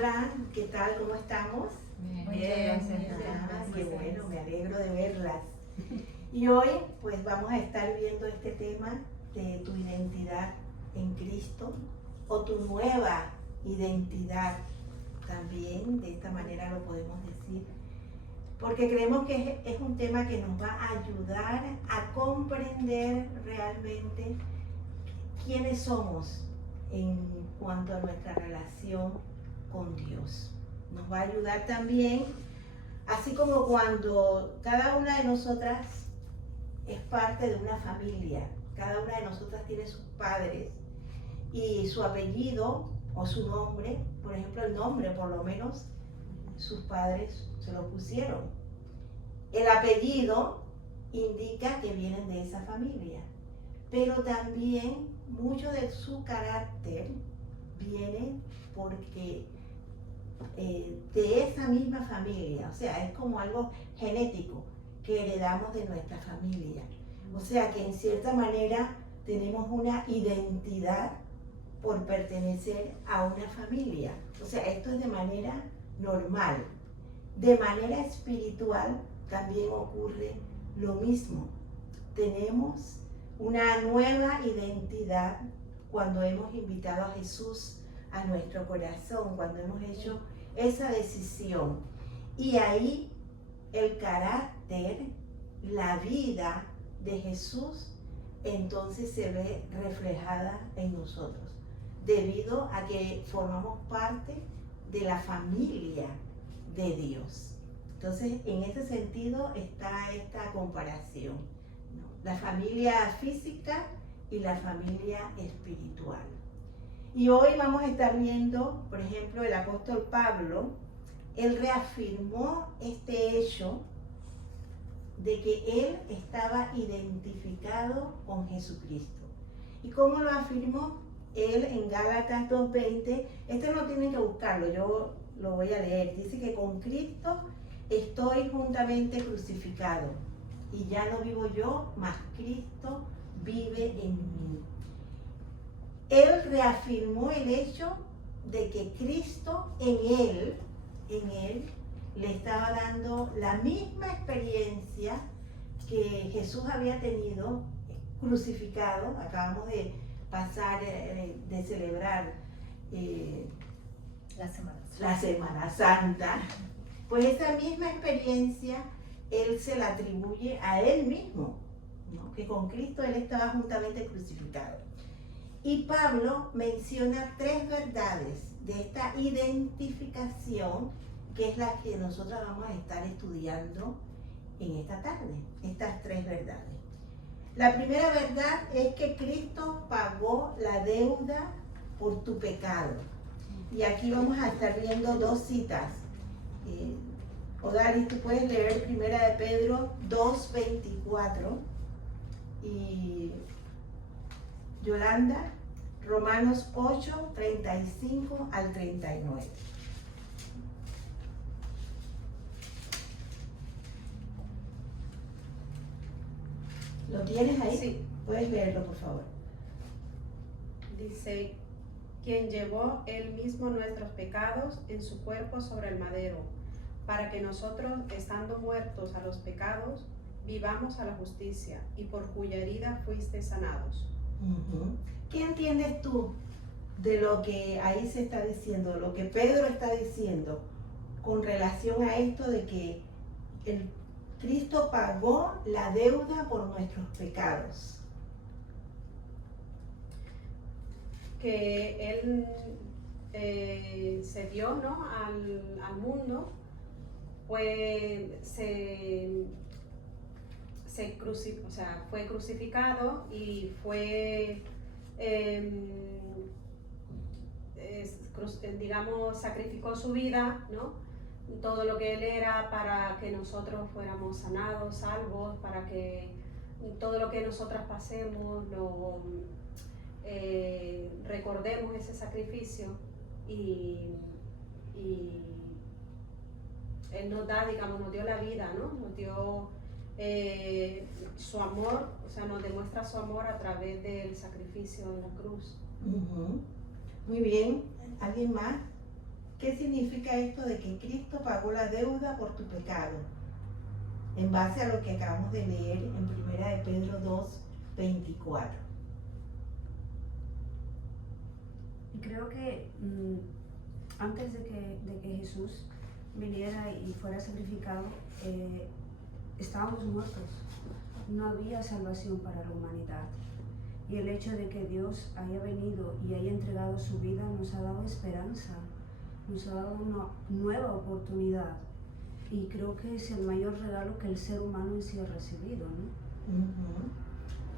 Hola, ¿qué tal? ¿Cómo estamos? Bien. Qué bueno, me alegro de verlas. Y hoy pues vamos a estar viendo este tema de tu identidad en Cristo o tu nueva identidad también, de esta manera lo podemos decir, porque creemos que es un tema que nos va a ayudar a comprender realmente quiénes somos en cuanto a nuestra relación con Dios. Nos va a ayudar también, así como cuando cada una de nosotras es parte de una familia, cada una de nosotras tiene sus padres y su apellido o su nombre, por ejemplo el nombre por lo menos sus padres se lo pusieron. El apellido indica que vienen de esa familia, pero también mucho de su carácter viene porque de esa misma familia, o sea, es como algo genético que heredamos de nuestra familia. O sea que en cierta manera tenemos una identidad por pertenecer a una familia. O sea, esto es de manera normal. De manera espiritual también ocurre lo mismo. Tenemos una nueva identidad cuando hemos invitado a Jesús a nuestro corazón, cuando hemos hecho esa decisión. Y ahí el carácter, la vida de Jesús, entonces se ve reflejada en nosotros, debido a que formamos parte de la familia de Dios. Entonces, en ese sentido está esta comparación, ¿no? La familia física y la familia espiritual. Y hoy vamos a estar viendo, por ejemplo, el apóstol Pablo, él reafirmó este hecho de que él estaba identificado con Jesucristo. ¿Y cómo lo afirmó? Él en Gálatas 2:20, este no tienen que buscarlo, yo lo voy a leer, dice que con Cristo estoy juntamente crucificado y ya no vivo yo, mas Cristo vive en mí. Él reafirmó el hecho de que Cristo en él le estaba dando la misma experiencia que Jesús había tenido crucificado. Acabamos de pasar, de celebrar la Semana Santa. Pues esa misma experiencia él se la atribuye a él mismo, ¿no? Que con Cristo él estaba juntamente crucificado. Y Pablo menciona tres verdades de esta identificación, que es la que nosotros vamos a estar estudiando en esta tarde, estas tres verdades. La primera verdad es que Cristo pagó la deuda por tu pecado. Y aquí vamos a estar viendo dos citas. Odalis, tú puedes leer primera de Pedro 2:24 y Yolanda, Romanos 8:35 al 39. ¿Lo tienes ahí? Sí. Puedes leerlo, por favor. Dice, quien llevó él mismo nuestros pecados en su cuerpo sobre el madero, para que nosotros, estando muertos a los pecados, vivamos a la justicia, y por cuya herida fuiste sanados. ¿Qué entiendes tú de lo que ahí se está diciendo, lo que Pedro está diciendo con relación a esto de que el Cristo pagó la deuda por nuestros pecados? Que él se dio, ¿no?, al mundo, pues fue crucificado y fue, digamos, sacrificó su vida, ¿no? Todo lo que él era para que nosotros fuéramos sanados, salvos, para que todo lo que nosotras pasemos recordemos ese sacrificio y él nos da, digamos, nos dio la vida, ¿no? Nos dio su amor, o sea, nos demuestra su amor a través del sacrificio en la cruz. Muy bien. ¿Alguien más? ¿Qué significa esto de que Cristo pagó la deuda por tu pecado? En base a lo que acabamos de leer en 1 de Pedro 2, 24. Y creo que antes de que Jesús viniera y fuera sacrificado, estábamos muertos. No había salvación para la humanidad. Y el hecho de que Dios haya venido y haya entregado su vida nos ha dado esperanza, nos ha dado una nueva oportunidad. Y creo que es el mayor regalo que el ser humano en sí ha recibido, ¿no?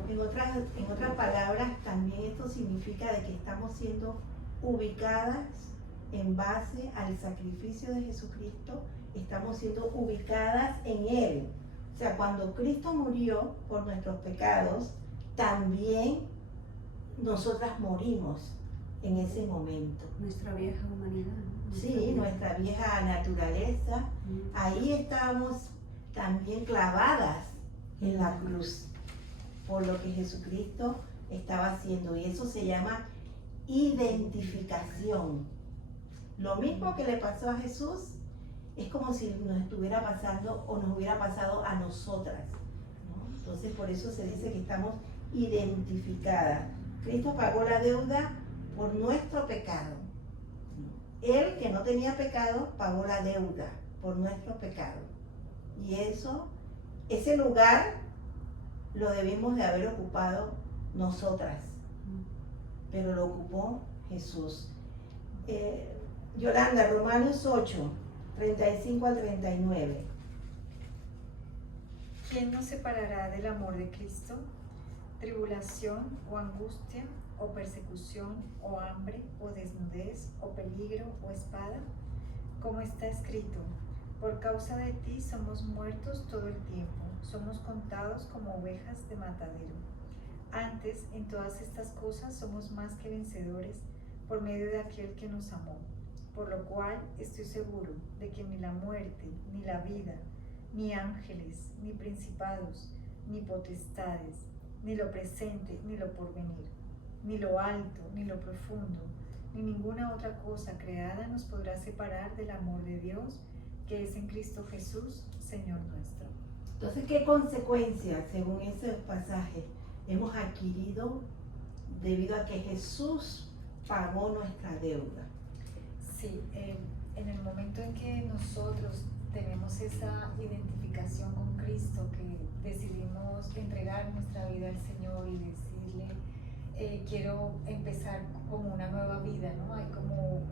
En otras palabras, también esto significa de que estamos siendo ubicadas en base al sacrificio de Jesucristo, estamos siendo ubicadas en Él. O sea, cuando Cristo murió por nuestros pecados, también nosotras morimos en ese momento. Nuestra vieja humanidad, ¿no? Sí, nuestra vieja naturaleza. Ahí estábamos también clavadas en la cruz por lo que Jesucristo estaba haciendo. Y eso se llama identificación. Lo mismo que le pasó a Jesús es como si nos estuviera pasando o nos hubiera pasado a nosotras, ¿no? Entonces por eso se dice que estamos identificadas. Cristo pagó la deuda por nuestro pecado. Él, que no tenía pecado, pagó la deuda por nuestro pecado. Y ese lugar lo debimos de haber ocupado nosotras, pero lo ocupó Jesús. Yolanda, Romanos 8, 35 al 39. ¿Quién nos separará del amor de Cristo? ¿Tribulación o angustia o persecución o hambre o desnudez o peligro o espada? Como está escrito, por causa de ti somos muertos todo el tiempo, somos contados como ovejas de matadero. Antes, en todas estas cosas somos más que vencedores por medio de aquel que nos amó. Por lo cual estoy seguro de que ni la muerte, ni la vida, ni ángeles, ni principados, ni potestades, ni lo presente, ni lo porvenir, ni lo alto, ni lo profundo, ni ninguna otra cosa creada nos podrá separar del amor de Dios, que es en Cristo Jesús, Señor nuestro. Entonces, ¿qué consecuencias, según ese pasaje, hemos adquirido debido a que Jesús pagó nuestra deuda? Sí, en el momento en que nosotros tenemos esa identificación con Cristo, que decidimos entregar nuestra vida al Señor y decirle, quiero empezar como una nueva vida, ¿no? Hay como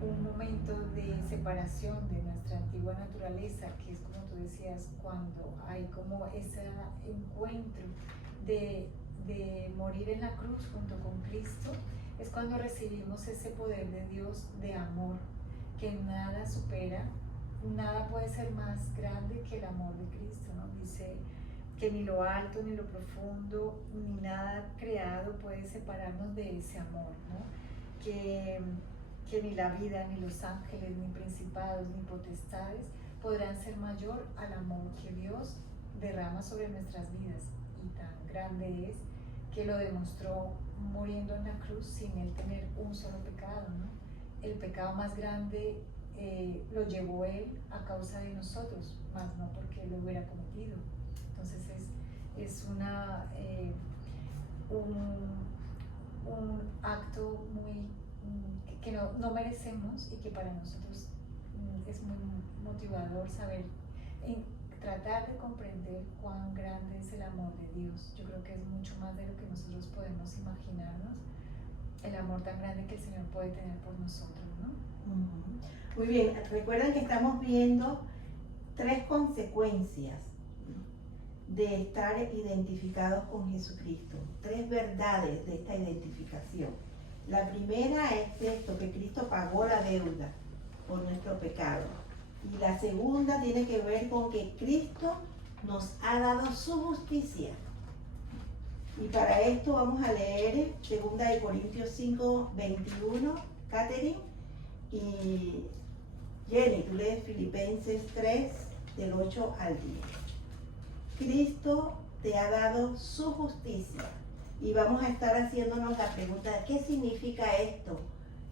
un momento de separación de nuestra antigua naturaleza, que es como tú decías, cuando hay como ese encuentro de morir en la cruz junto con Cristo, es cuando recibimos ese poder de Dios de amor, que nada supera, nada puede ser más grande que el amor de Cristo, ¿no? Dice que ni lo alto, ni lo profundo, ni nada creado puede separarnos de ese amor, ¿no? Que ni la vida, ni los ángeles, ni principados, ni potestades podrán ser mayor al amor que Dios derrama sobre nuestras vidas. Y tan grande es que lo demostró muriendo en la cruz sin él tener un solo pecado, ¿no? El pecado más grande lo llevó él a causa de nosotros, más no porque él lo hubiera cometido. Entonces es un acto muy que no merecemos, y que para nosotros es muy motivador saber, tratar de comprender cuán grande es el amor de Dios. Yo creo que es mucho más de lo que nosotros podemos imaginarnos, el amor tan grande que el Señor puede tener por nosotros, ¿no? Muy bien, recuerden que estamos viendo 3 consecuencias de estar identificados con Jesucristo, 3 verdades de esta identificación. La primera es esto, que Cristo pagó la deuda por nuestro pecado. Y la segunda tiene que ver con que Cristo nos ha dado su justicia. Y para esto vamos a leer 2 Corintios 5, 21, Catherine, y Jenny, tú lees Filipenses 3, del 8 al 10. Cristo te ha dado su justicia. Y vamos a estar haciéndonos la pregunta, ¿qué significa esto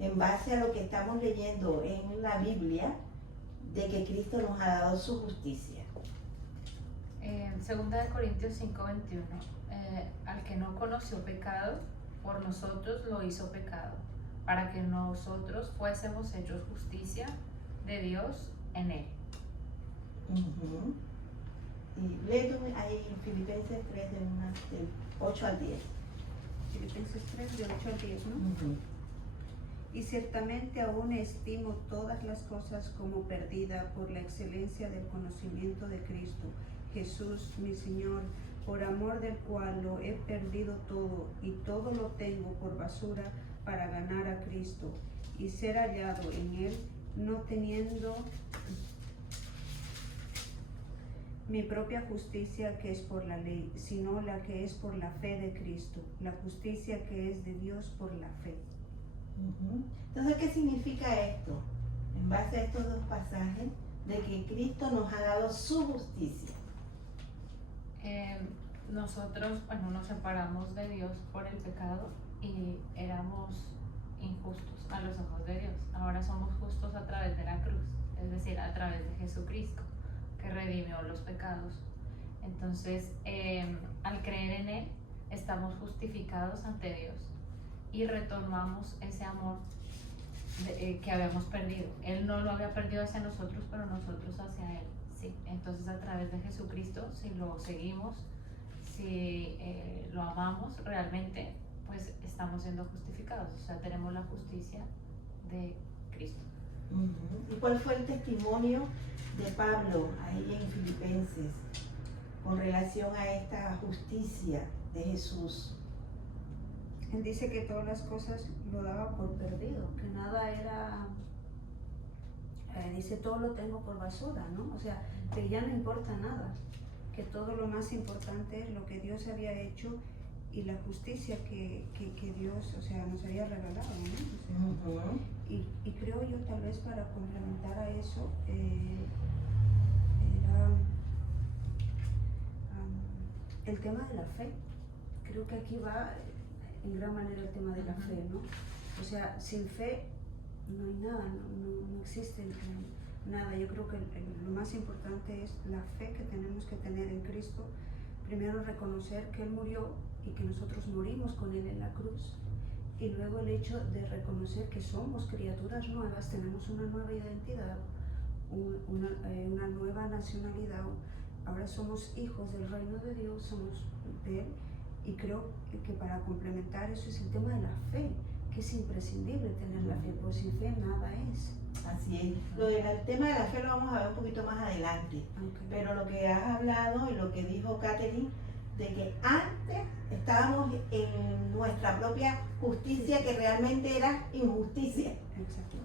en base a lo que estamos leyendo en la Biblia, de que Cristo nos ha dado su justicia? Segunda de Corintios 5:21, al que no conoció pecado, por nosotros lo hizo pecado, para que nosotros fuésemos hechos justicia de Dios en él. Ujú. Y léelo ahí en Filipenses 3, del 8 al 10. Filipenses 3, de 8 al 10, ¿no? Ujú. Y ciertamente aún estimo todas las cosas como perdida por la excelencia del conocimiento de Cristo, Jesús mi Señor, por amor del cual lo he perdido todo y todo lo tengo por basura para ganar a Cristo y ser hallado en Él, no teniendo mi propia justicia que es por la ley, sino la que es por la fe de Cristo, la justicia que es de Dios por la fe. Ujú. Entonces, ¿qué significa esto? En base a estos dos pasajes, de que Cristo nos ha dado su justicia. Nosotros, bueno, nos separamos de Dios por el pecado y éramos injustos a los ojos de Dios. Ahora somos justos a través de la cruz, es decir, a través de Jesucristo, que redimió los pecados. Entonces, al creer en Él, estamos justificados ante Dios y retomamos ese amor que habíamos perdido. Él no lo había perdido hacia nosotros, pero nosotros hacia Él, sí. Entonces, a través de Jesucristo, si lo seguimos, si lo amamos realmente, pues estamos siendo justificados. O sea, tenemos la justicia de Cristo. Ujú. ¿Y cuál fue el testimonio de Pablo ahí en Filipenses con relación a esta justicia de Jesús? Él dice que todas las cosas lo daba por perdido, que nada era, dice todo lo tengo por basura, ¿no? O sea, que ya no importa nada, que todo lo más importante es lo que Dios había hecho y la justicia que Dios, o sea, nos había regalado, ¿no? O sea, Ujú. y creo yo, tal vez para complementar a eso, era el tema de la fe. Creo que aquí va en gran manera el tema de la fe, ¿no? O sea, sin fe no hay nada, no existe nada. Yo creo que lo más importante es la fe que tenemos que tener en Cristo. Primero reconocer que Él murió y que nosotros morimos con Él en la cruz. Y luego el hecho de reconocer que somos criaturas nuevas, tenemos una nueva identidad, una nueva nacionalidad. Ahora somos hijos del reino de Dios, somos de Él. Y creo que para complementar eso es el tema de la fe, que es imprescindible tener la fe, porque sin fe nada es. Así es. El tema de la fe lo vamos a ver un poquito más adelante. Okay. Pero lo que has hablado y lo que dijo Catherine, de que antes estábamos en nuestra propia justicia, que realmente era injusticia. Exacto.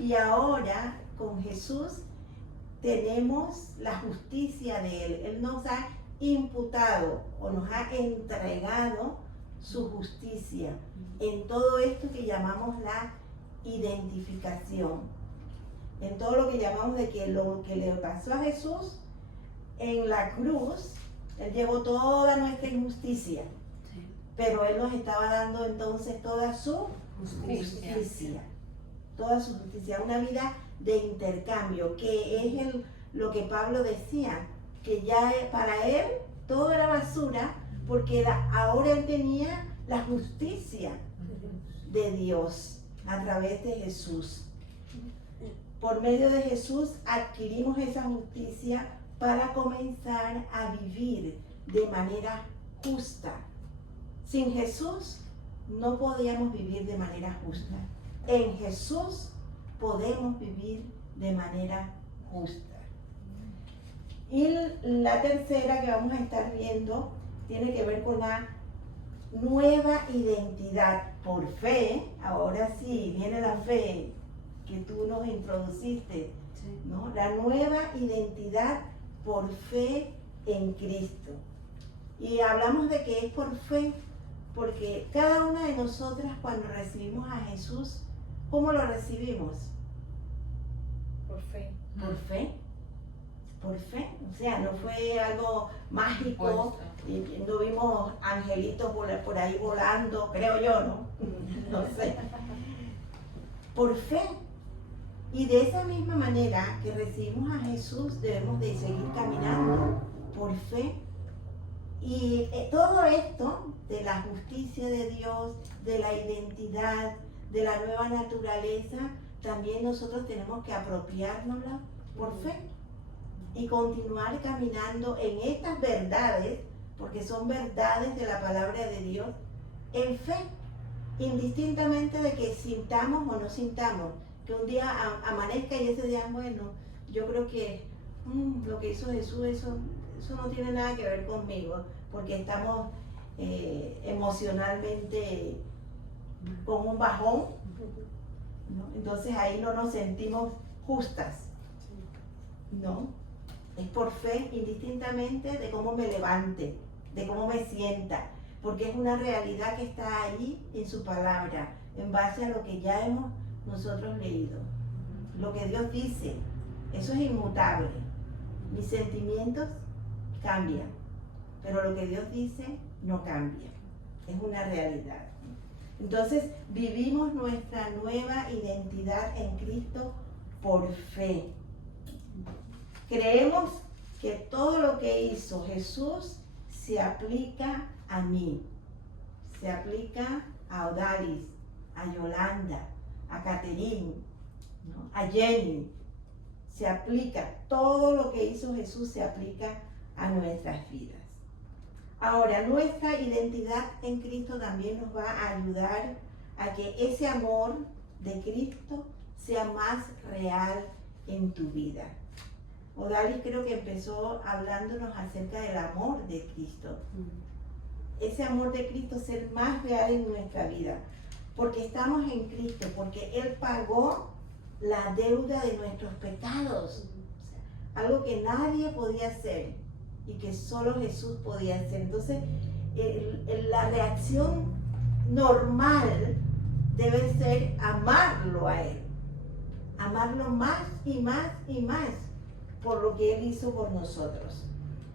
Y ahora con Jesús tenemos la justicia de Él. Él nos ha imputado o nos ha entregado su justicia en todo esto que llamamos la identificación, en todo lo que llamamos de que lo que le pasó a Jesús en la cruz, Él llevó toda nuestra injusticia, Sí. pero Él nos estaba dando entonces toda su justicia, toda su justicia, una vida de intercambio, que es lo que Pablo decía, que ya para Él todo era basura, porque ahora Él tenía la justicia de Dios a través de Jesús. Por medio de Jesús adquirimos esa justicia para comenzar a vivir de manera justa. Sin Jesús no podíamos vivir de manera justa. En Jesús podemos vivir de manera justa. Y la tercera que vamos a estar viendo tiene que ver con la nueva identidad por fe. Ahora sí, viene la fe que tú nos introduciste, Sí. ¿no? La nueva identidad por fe en Cristo. Y hablamos de que es por fe, porque cada una de nosotras cuando recibimos a Jesús, ¿cómo lo recibimos? Por fe. Por fe. Por fe. O sea, no fue algo mágico, y no vimos angelitos por ahí volando, creo yo, ¿no? No sé. por fe. Y de esa misma manera que recibimos a Jesús, debemos de seguir caminando por fe. Y todo esto de la justicia de Dios, de la identidad, de la nueva naturaleza, también nosotros tenemos que apropiárnosla por fe y continuar caminando en estas verdades, porque son verdades de la palabra de Dios, en fe, indistintamente de que sintamos o no sintamos, que un día amanezca y ese día, bueno, yo creo que lo que hizo Jesús, eso no tiene nada que ver conmigo, porque estamos emocionalmente con un bajón, ¿no? Entonces ahí no nos sentimos justas, ¿no? Es por fe, indistintamente de cómo me levante, de cómo me sienta, porque es una realidad que está ahí en su palabra, en base a lo que ya hemos nosotros leído. Lo que Dios dice, eso es inmutable. Mis sentimientos cambian, pero lo que Dios dice no cambia. Es una realidad. Entonces, vivimos nuestra nueva identidad en Cristo por fe. Creemos que todo lo que hizo Jesús se aplica a mí, se aplica a Odalis, a Yolanda, a Caterine, ¿no? A Jenny. Se aplica, todo lo que hizo Jesús se aplica a nuestras vidas. Ahora, nuestra identidad en Cristo también nos va a ayudar a que ese amor de Cristo sea más real en tu vida. Odalis creo que empezó hablándonos acerca del amor de Cristo. Ese amor de Cristo ser más real en nuestra vida, porque estamos en Cristo, porque Él pagó la deuda de nuestros pecados, o sea, algo que nadie podía hacer y que solo Jesús podía hacer. Entonces, la reacción normal debe ser amarlo a Él, amarlo más y más y más por lo que Él hizo por nosotros.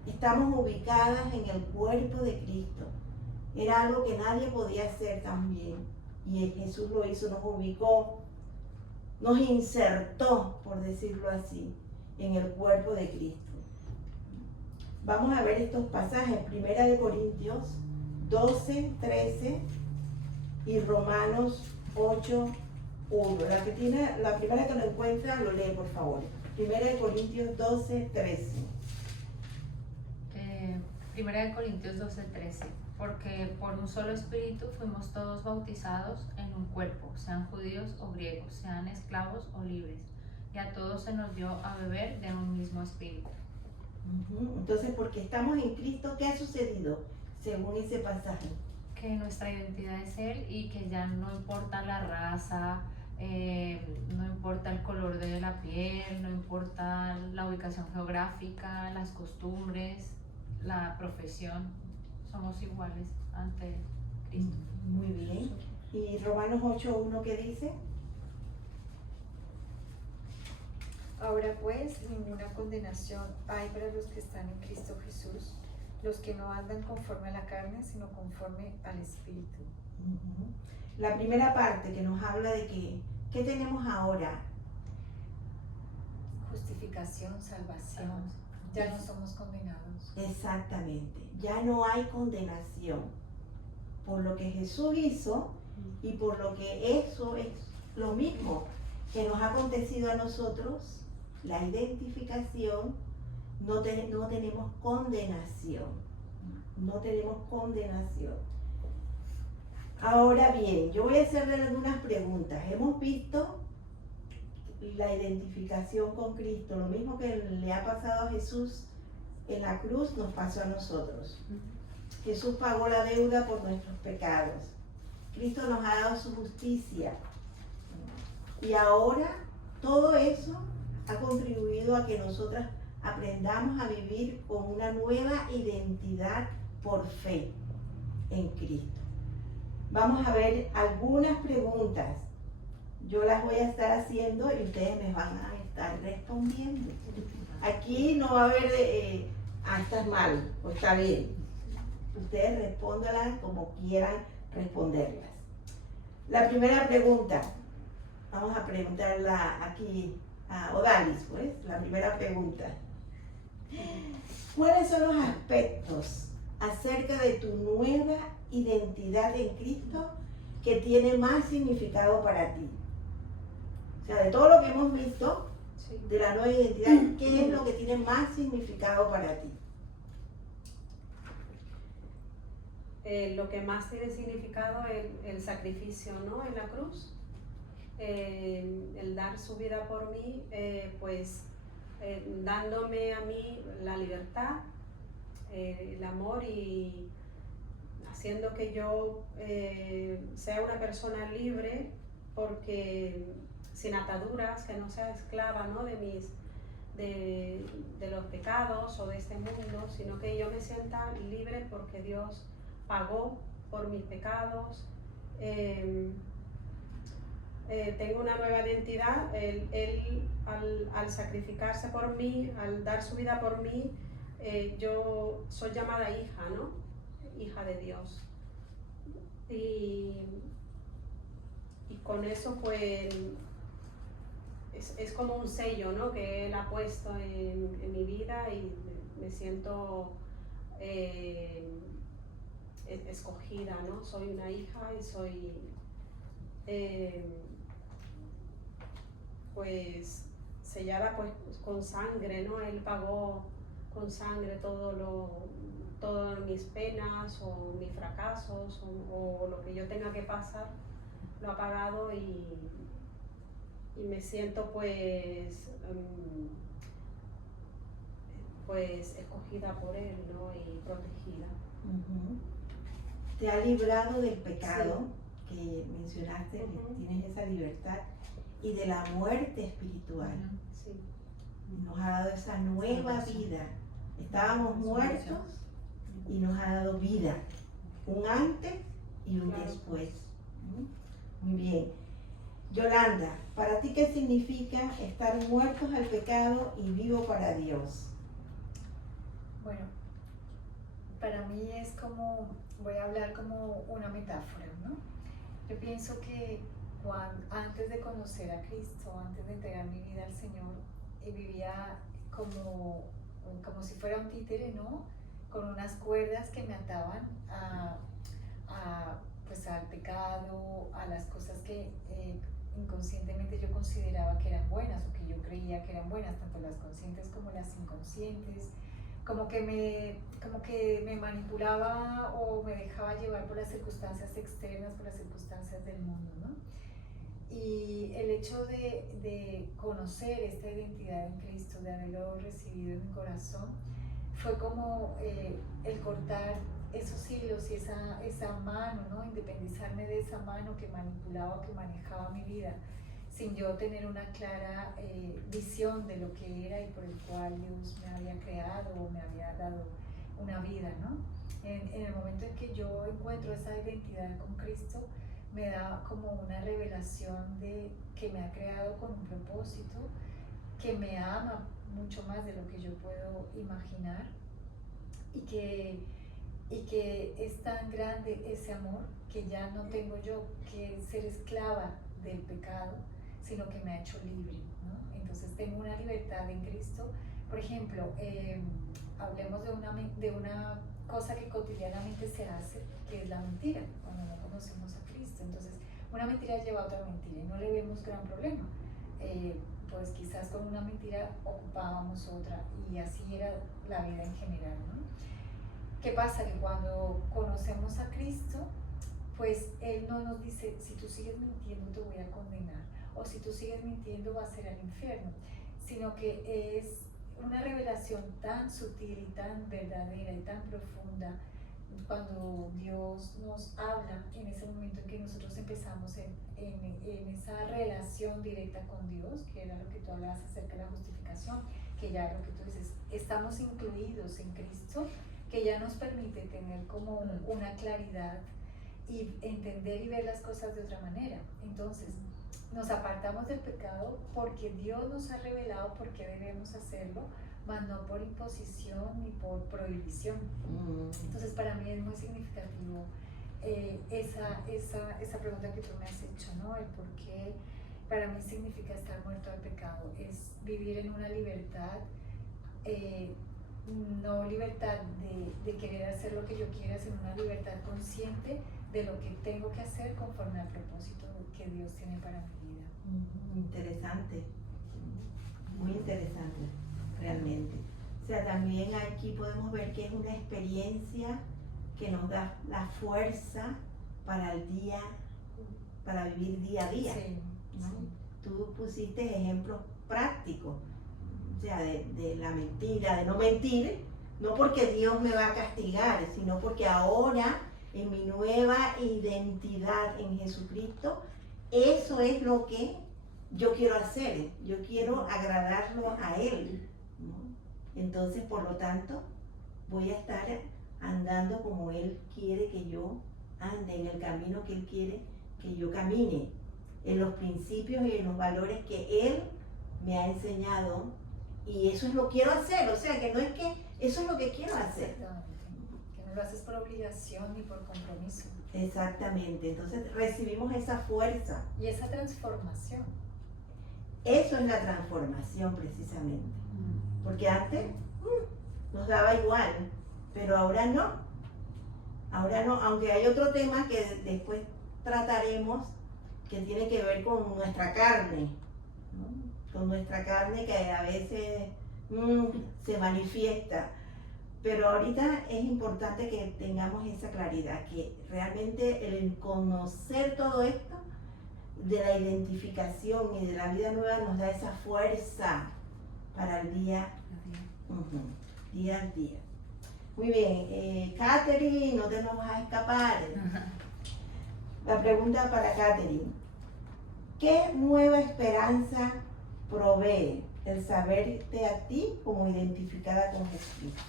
Estamos ubicadas en el cuerpo de Cristo. Era algo que nadie podía hacer también. Y Jesús lo hizo, nos ubicó, nos insertó, por decirlo así, en el cuerpo de Cristo. Vamos a ver estos pasajes, 1 Corintios 12, 13 y Romanos 8, 1. La primera que lo encuentra, lo lee, por favor. 1 Corintios 12, 13. 1 Corintios 12, 13. Porque por un solo espíritu fuimos todos bautizados en un cuerpo, sean judíos o griegos, sean esclavos o libres, y a todos se nos dio a beber de un mismo espíritu. Entonces, porque estamos en Cristo, ¿qué ha sucedido según ese pasaje? Que nuestra identidad es Él y que ya no importa la raza, no importa el color de la piel, no importa la ubicación geográfica, las costumbres, la profesión, somos iguales ante Cristo. Muy bien. ¿Y Romanos 8:1 qué dice? Ahora pues, ninguna condenación hay para los que están en Cristo Jesús, los que no andan conforme a la carne, sino conforme al Espíritu. La primera parte que nos habla de que, ¿qué tenemos ahora? Justificación, salvación. Ya no somos condenados. Exactamente, ya no hay condenación por lo que Jesús hizo y por lo que eso es lo mismo que nos ha acontecido a nosotros, la identificación, no tenemos condenación, no tenemos condenación. Ahora bien, yo voy a hacerle algunas preguntas. Hemos visto la identificación con Cristo, lo mismo que le ha pasado a Jesús en la cruz nos pasó a nosotros. Jesús pagó la deuda por nuestros pecados. Cristo nos ha dado su justicia. Y ahora todo eso ha contribuido a que nosotras aprendamos a vivir con una nueva identidad por fe en Cristo. Vamos a ver algunas preguntas. Yo las voy a estar haciendo y ustedes me van a estar respondiendo. Aquí no va a haber estás mal o está bien. Ustedes respóndanlas como quieran responderlas. La primera pregunta: Vamos a preguntarla aquí a Odalis, pues, la primera pregunta. ¿Cuáles son los aspectos acerca de tu nueva identidad en Cristo que tiene más significado para ti? O sea, de todo lo que hemos visto, Sí. de la nueva identidad, ¿qué es lo que tiene más significado para ti? Lo que más tiene significado es el sacrificio, ¿no? En la cruz, el dar su vida por mí, pues dándome a mí la libertad, el amor y haciendo que yo sea una persona libre, porque sin ataduras, que no sea esclava, ¿no? de los pecados o de este mundo, sino que yo me sienta libre porque Dios pagó por mis pecados. Tengo una nueva identidad. Él al sacrificarse por mí, al dar su vida por mí, yo soy llamada hija, ¿no? Hija de Dios. Y con eso pues es como un sello, ¿no? Que Él ha puesto en mi vida y me siento escogida, ¿no? Soy una hija y soy pues sellada pues con sangre, ¿no? Él pagó con sangre todas mis penas o mis fracasos o lo que yo tenga que pasar, lo ha pagado y me siento pues escogida por Él, ¿no? Y protegida. Te ha librado del pecado, que mencionaste, que tienes esa libertad, y de la muerte espiritual. Sí. Nos ha dado esa nueva vida. Estábamos muertos y nos ha dado vida, un antes y un después. Muy bien. Yolanda, ¿para ti qué significa estar muertos al pecado y vivo para Dios? Bueno, para mí es como, voy a hablar como una metáfora, ¿no? Yo pienso que antes de conocer a Cristo, antes de entregar mi vida al Señor, vivía como si fuera un títere, ¿no? Con unas cuerdas que me ataban pues al pecado, a las cosas que inconscientemente yo consideraba que eran buenas o que yo creía que eran buenas, tanto las conscientes como las inconscientes, como que me manipulaba o me dejaba llevar por las circunstancias externas, por las circunstancias del mundo, ¿no? Y el hecho de conocer esta identidad en Cristo, de haberlo recibido en mi corazón, fue como el cortar esos hilos y esa mano, ¿no? Independizarme de esa mano que manipulaba, que manejaba mi vida, sin yo tener una clara visión de lo que era y por el cual Dios me había creado o me había dado una vida, ¿no? En el momento en que yo encuentro esa identidad con Cristo, me da como una revelación de que me ha creado con un propósito, que me ama mucho más de lo que yo puedo imaginar y que es tan grande ese amor que ya no tengo yo que ser esclava del pecado, sino que me ha hecho libre, ¿no? Entonces tengo una libertad en Cristo. Por ejemplo, hablemos de una cosa que cotidianamente se hace, que es la mentira, cuando no conocemos a Cristo. Entonces, una mentira lleva a otra mentira y no le vemos gran problema. Pues quizás con una mentira ocupábamos otra y así era la vida en general, ¿no? ¿Qué pasa? Que cuando conocemos a Cristo, pues Él no nos dice, si tú sigues mintiendo te voy a condenar, o si tú sigues mintiendo vas a ir al infierno, sino que es una revelación tan sutil y tan verdadera y tan profunda cuando Dios nos habla en ese momento en que nosotros empezamos en esa relación directa con Dios, que era lo que tú hablabas acerca de la justificación, que ya lo que tú dices, estamos incluidos en Cristo, que ya nos permite tener como una claridad y entender y ver las cosas de otra manera. Entonces, nos apartamos del pecado porque Dios nos ha revelado por qué debemos hacerlo, mas no por imposición ni por prohibición. Entonces, para mí es muy significativo esa pregunta que tú me has hecho, ¿no? El por qué para mí significa estar muerto al pecado, es vivir en una libertad, no libertad de querer hacer lo que yo quiera, sino una libertad consciente de lo que tengo que hacer conforme al propósito que Dios tiene para mi vida. Interesante, muy interesante, realmente. O sea, también aquí podemos ver que es una experiencia que nos da la fuerza para el día, para vivir día a día. Sí, ¿no? sí. Tú pusiste ejemplos prácticos, o sea, de la mentira, de no mentir, no porque Dios me va a castigar, sino porque ahora en mi nueva identidad en Jesucristo, eso es lo que yo quiero hacer, yo quiero agradarlo a Él, ¿no? Entonces, por lo tanto, voy a estar andando como Él quiere que yo ande, en el camino que Él quiere que yo camine, en los principios y en los valores que Él me ha enseñado, y eso es lo que quiero hacer, o sea, que no es que eso es lo que quiero hacer. Exactamente. Que no lo haces por obligación ni por compromiso. Exactamente, entonces recibimos esa fuerza. Y esa transformación. Eso es la transformación precisamente. Porque antes nos daba igual, pero ahora no. Ahora no, aunque hay otro tema que después trataremos que tiene que ver con nuestra carne, ¿no? Con nuestra carne que a veces se manifiesta. Pero ahorita es importante que tengamos esa claridad, que realmente el conocer todo esto de la identificación y de la vida nueva nos da esa fuerza para el día a día. Muy bien, Catherine, no te nos vas a escapar. La pregunta para Catherine: ¿qué nueva esperanza provee el saberte a ti como identificada con Jesucristo?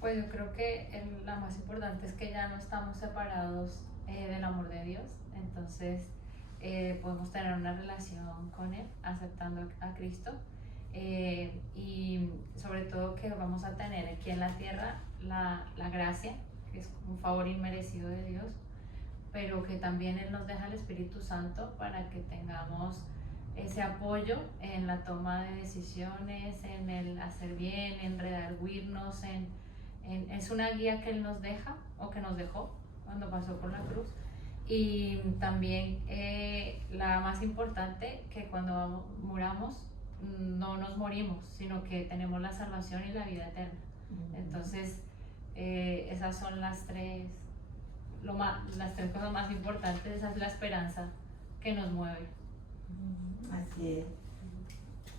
Pues yo creo que la más importante es que ya no estamos separados del amor de Dios, entonces podemos tener una relación con Él, aceptando a Cristo, y sobre todo que vamos a tener aquí en la tierra la gracia, que es un favor inmerecido de Dios, pero que también Él nos deja el Espíritu Santo para que tengamos ese apoyo en la toma de decisiones, en el hacer bien, en redarguirnos, es una guía que Él nos deja o que nos dejó cuando pasó por la cruz. Y también la más importante, que cuando muramos no nos morimos, sino que tenemos la salvación y la vida eterna. Entonces esas son las tres cosas más importantes. Esa es la esperanza que nos mueve. Así es.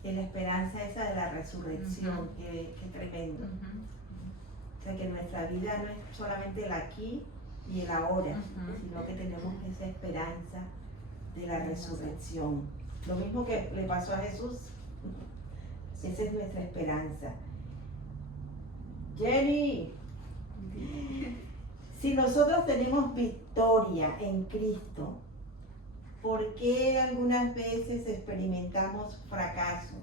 Y la esperanza esa de la resurrección, que tremendo. O sea, que nuestra vida no es solamente el aquí y el ahora, sino que tenemos esa esperanza de la resurrección. Lo mismo que le pasó a Jesús, esa es nuestra esperanza. Jenny, si nosotros tenemos victoria en Cristo, ¿por qué algunas veces experimentamos fracaso?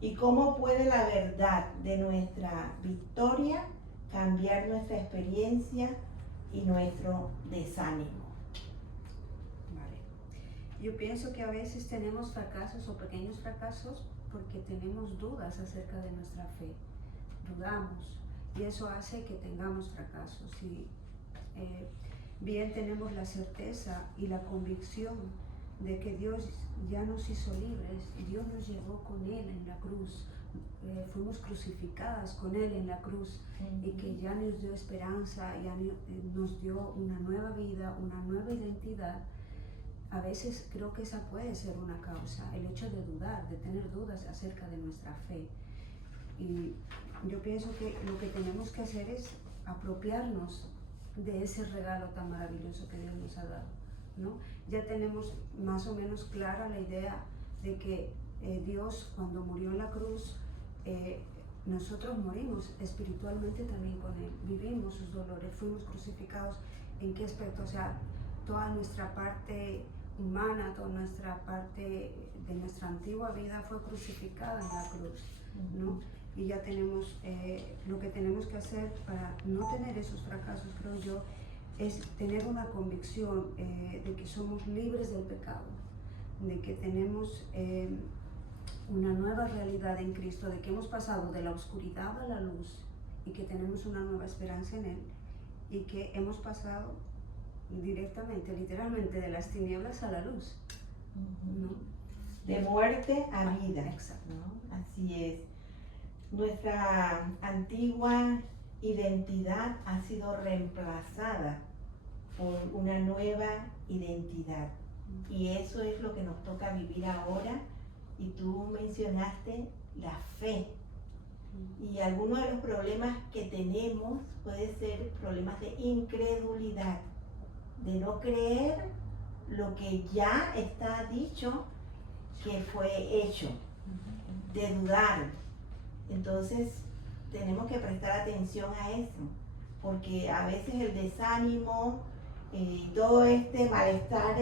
¿Y cómo puede la verdad de nuestra victoria cambiar nuestra experiencia y nuestro desánimo? Vale. Yo pienso que a veces tenemos fracasos o pequeños fracasos porque tenemos dudas acerca de nuestra fe. Dudamos y eso hace que tengamos fracasos. Y bien tenemos la certeza y la convicción de que Dios ya nos hizo libres, Dios nos llevó con Él en la cruz, fuimos crucificadas con Él en la cruz, y que ya nos dio esperanza, ya nos dio una nueva vida, una nueva identidad. A veces creo que esa puede ser una causa, el hecho de dudar, de tener dudas acerca de nuestra fe. Y yo pienso que lo que tenemos que hacer es apropiarnos de ese regalo tan maravilloso que Dios nos ha dado, ¿no? Ya tenemos más o menos clara la idea de que Dios, cuando murió en la cruz, nosotros morimos espiritualmente también con Él, vivimos sus dolores, fuimos crucificados. ¿En qué aspecto? O sea, toda nuestra parte humana, toda nuestra parte de nuestra antigua vida fue crucificada en la cruz, ¿no? Y ya tenemos, lo que tenemos que hacer para no tener esos fracasos, creo yo, es tener una convicción de que somos libres del pecado, de que tenemos una nueva realidad en Cristo, de que hemos pasado de la oscuridad a la luz y que tenemos una nueva esperanza en Él, y que hemos pasado directamente, literalmente, de las tinieblas a la luz, ¿no? De muerte a vida. Exacto. ¿No? Así es. Nuestra antigua identidad ha sido reemplazada por una nueva identidad. Y eso es lo que nos toca vivir ahora. Y tú mencionaste la fe. Y algunos de los problemas que tenemos puede ser problemas de incredulidad, de no creer lo que ya está dicho que fue hecho, de dudar. Entonces tenemos que prestar atención a eso, porque a veces el desánimo y todo este malestar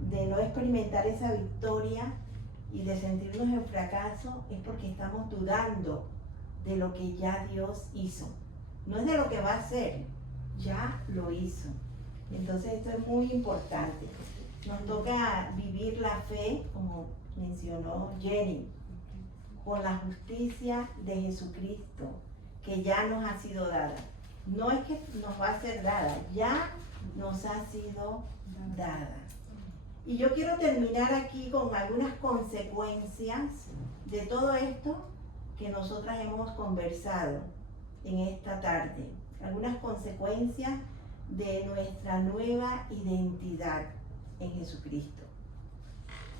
de no experimentar esa victoria y de sentirnos en fracaso es porque estamos dudando de lo que ya Dios hizo. No es de lo que va a hacer, ya lo hizo. Entonces esto es muy importante. Nos toca vivir la fe, como mencionó Jenny, con la justicia de Jesucristo, que ya nos ha sido dada. No es que nos va a ser dada, ya nos ha sido dada. Y yo quiero terminar aquí con algunas consecuencias de todo esto que nosotras hemos conversado en esta tarde. Algunas consecuencias de nuestra nueva identidad en Jesucristo.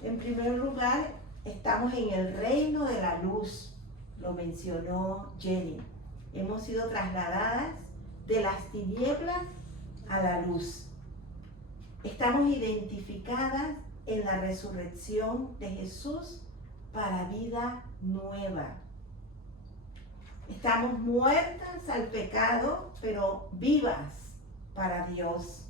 En primer lugar, estamos en el reino de la luz, lo mencionó Jenny. Hemos sido trasladadas de las tinieblas a la luz. Estamos identificadas en la resurrección de Jesús para vida nueva. Estamos muertas al pecado, pero vivas para Dios.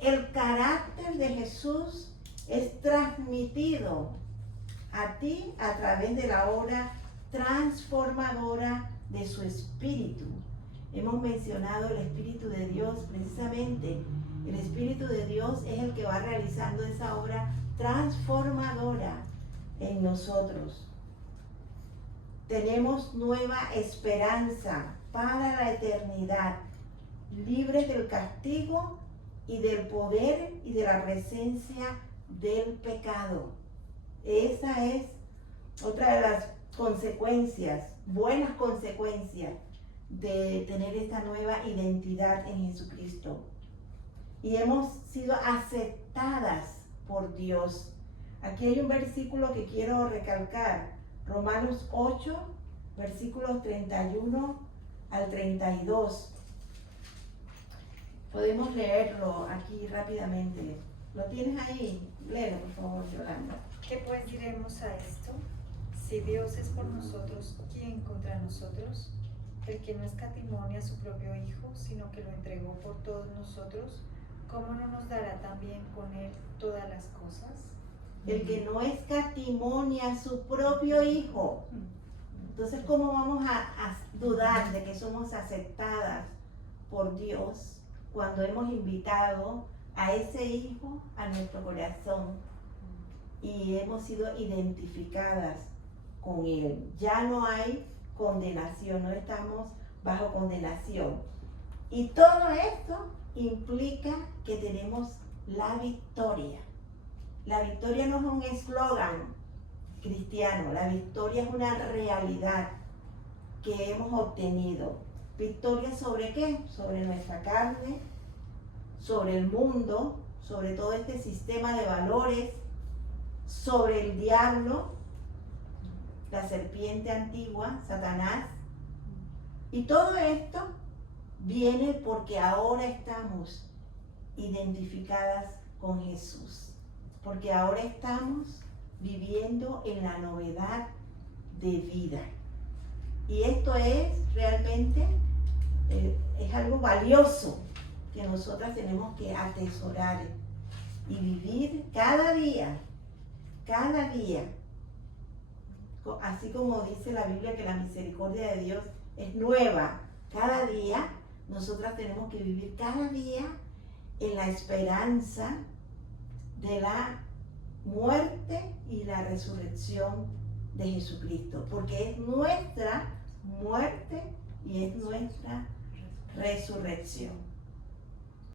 El carácter de Jesús es transmitido a ti a través de la obra transformadora de su Espíritu. Hemos mencionado el Espíritu de Dios, precisamente. El Espíritu de Dios es el que va realizando esa obra transformadora en nosotros. Tenemos nueva esperanza para la eternidad, libres del castigo y del poder y de la presencia del pecado. Esa es otra de las consecuencias, buenas consecuencias de tener esta nueva identidad en Jesucristo. Y hemos sido aceptadas por Dios. Aquí hay un versículo que quiero recalcar, Romanos 8, versículos 31 al 32. Podemos leerlo aquí rápidamente. ¿Lo tienes ahí? Léelo, por favor, Yolanda. ¿Qué pues diremos a esto? Si Dios es por nosotros, ¿quién contra nosotros? El que no escatimó a su propio Hijo, sino que lo entregó por todos nosotros, ¿cómo no nos dará también con Él todas las cosas? El que no escatimó a su propio Hijo. Entonces, ¿cómo vamos a dudar de que somos aceptadas por Dios cuando hemos invitado a ese Hijo a nuestro corazón y hemos sido identificadas con Él? Ya no hay condenación, no estamos bajo condenación. Y todo esto implica que tenemos la victoria. La victoria no es un eslogan cristiano, la victoria es una realidad que hemos obtenido. ¿Victoria sobre qué? Sobre nuestra carne, sobre el mundo, sobre todo este sistema de valores, sobre el diablo, la serpiente antigua, Satanás. Y todo esto viene porque ahora estamos identificadas con Jesús. Porque ahora estamos viviendo en la novedad de vida. Y esto es realmente, es algo valioso que nosotras tenemos que atesorar y vivir cada día, así como dice la Biblia que la misericordia de Dios es nueva cada día. Nosotras tenemos que vivir cada día en la esperanza de la muerte y la resurrección de Jesucristo, porque es nuestra muerte y es nuestra resurrección.